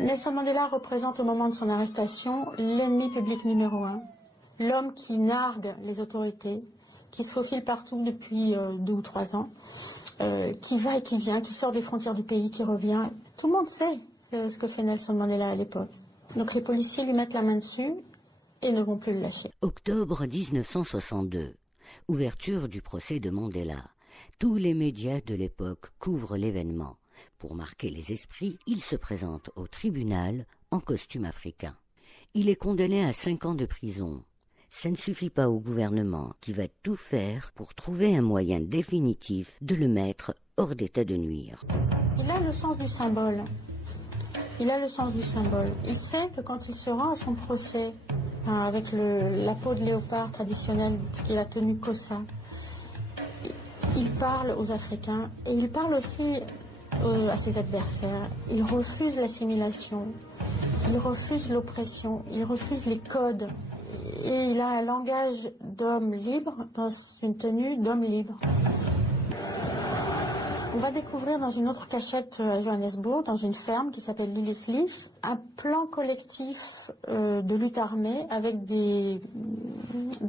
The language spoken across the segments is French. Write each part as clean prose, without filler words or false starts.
Nelson Mandela représente au moment de son arrestation l'ennemi public numéro 1. L'homme qui nargue les autorités, qui se faufile partout depuis 2 ou 3 ans, qui va et qui vient, qui sort des frontières du pays, qui revient. Tout le monde sait ce que fait Nelson Mandela à l'époque. Donc les policiers lui mettent la main dessus et ne vont plus le lâcher. Octobre 1962, ouverture du procès de Mandela. Tous les médias de l'époque couvrent l'événement. Pour marquer les esprits, il se présente au tribunal en costume africain. Il est condamné à 5 ans de prison. Ça ne suffit pas au gouvernement qui va tout faire pour trouver un moyen définitif de le mettre hors d'état de nuire. Il a le sens du symbole. Il a le sens du symbole. Il sait que quand il se rend à son procès, avec la peau de léopard traditionnelle qu'il a tenue Kossa, il parle aux Africains et il parle aussi à ses adversaires. Il refuse l'assimilation, il refuse l'oppression, il refuse les codes. Et il a un langage d'homme libre dans une tenue d'homme libre. On va découvrir dans une autre cachette à Johannesburg, dans une ferme qui s'appelle Lilliesleaf, un plan collectif de lutte armée avec des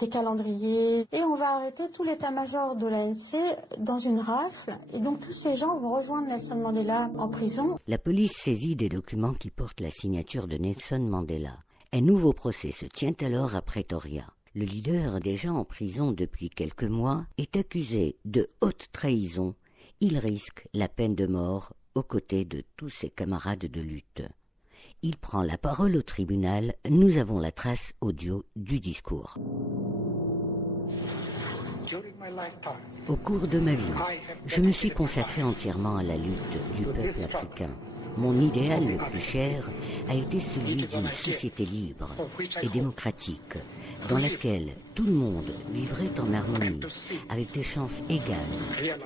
calendriers. Et on va arrêter tout l'état-major de l'ANC dans une rafle. Et donc tous ces gens vont rejoindre Nelson Mandela en prison. La police saisit des documents qui portent la signature de Nelson Mandela. Un nouveau procès se tient alors à Pretoria. Le leader, déjà en prison depuis quelques mois, est accusé de haute trahison. Il risque la peine de mort aux côtés de tous ses camarades de lutte. Il prend la parole au tribunal. Nous avons la trace audio du discours. Au cours de ma vie, je me suis consacré entièrement à la lutte du peuple africain. Mon idéal le plus cher a été celui d'une société libre et démocratique, dans laquelle tout le monde vivrait en harmonie, avec des chances égales.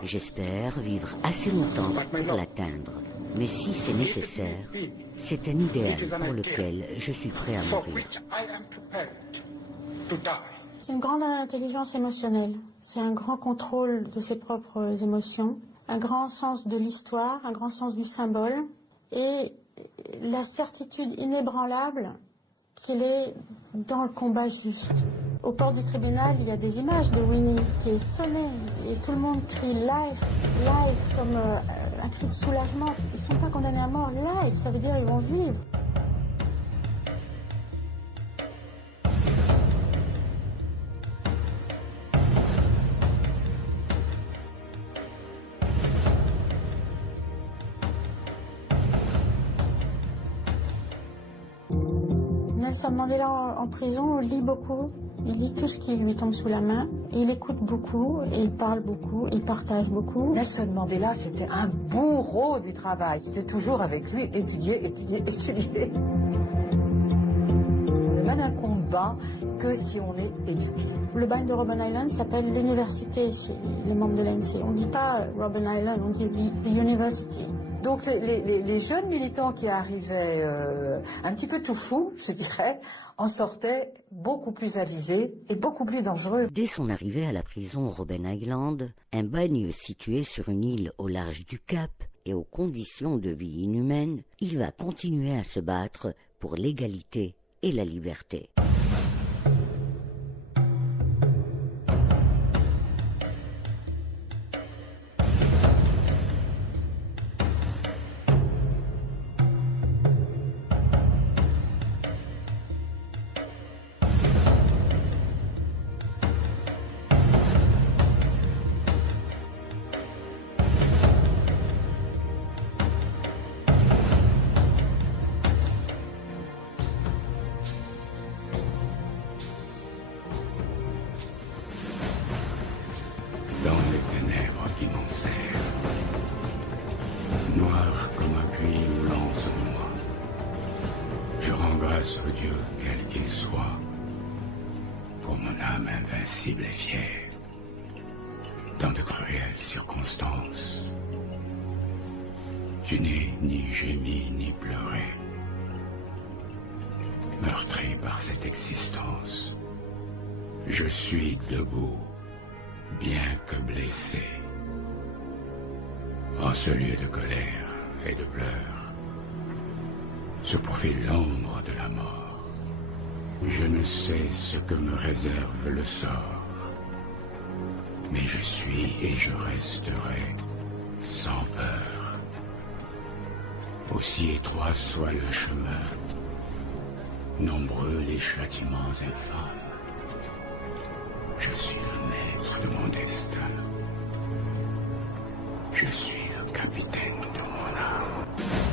J'espère vivre assez longtemps pour l'atteindre, mais si c'est nécessaire, c'est un idéal pour lequel je suis prêt à mourir. C'est une grande intelligence émotionnelle, c'est un grand contrôle de ses propres émotions, un grand sens de l'histoire, un grand sens du symbole, et la certitude inébranlable qu'il est dans le combat juste. Au port du tribunal, il y a des images de Winnie qui est sonné et tout le monde crie life, life, comme un cri de soulagement. Ils ne sont pas condamnés à mort, life, ça veut dire qu'ils vont vivre. Nelson Mandela en prison lit beaucoup, il lit tout ce qui lui tombe sous la main, il écoute beaucoup, et il parle beaucoup, il partage beaucoup. Nelson Mandela, c'était un bourreau du travail. C'était toujours avec lui, étudier, étudier, étudier. On mène un combat que si on est éduqué. Le bagne de Robben Island s'appelle l'université chez les membres de l'ANC. On ne dit pas Robben Island, on dit the University. Donc les jeunes militants qui arrivaient un petit peu tout fous, je dirais, en sortaient beaucoup plus avisés et beaucoup plus dangereux. Dès son arrivée à la prison Robben Island, un bagne situé sur une île au large du Cap et aux conditions de vie inhumaines, il va continuer à se battre pour l'égalité et la liberté. Dans les ténèbres qui m'enserrent, noir comme un puits où l'on se noie, je rends grâce au Dieu quel qu'il soit, pour mon âme invincible et fière. Dans de cruelles circonstances, je n'ai ni gémi ni pleuré, meurtri par cette existence. Je suis debout, bien que blessé, en ce lieu de colère et de pleurs. se profile l'ombre de la mort. Je ne sais ce que me réserve le sort, mais je suis et je resterai sans peur. Aussi étroit soit le chemin, nombreux les châtiments infâmes, je suis le maître de mon destin. Je suis le capitaine de mon âme.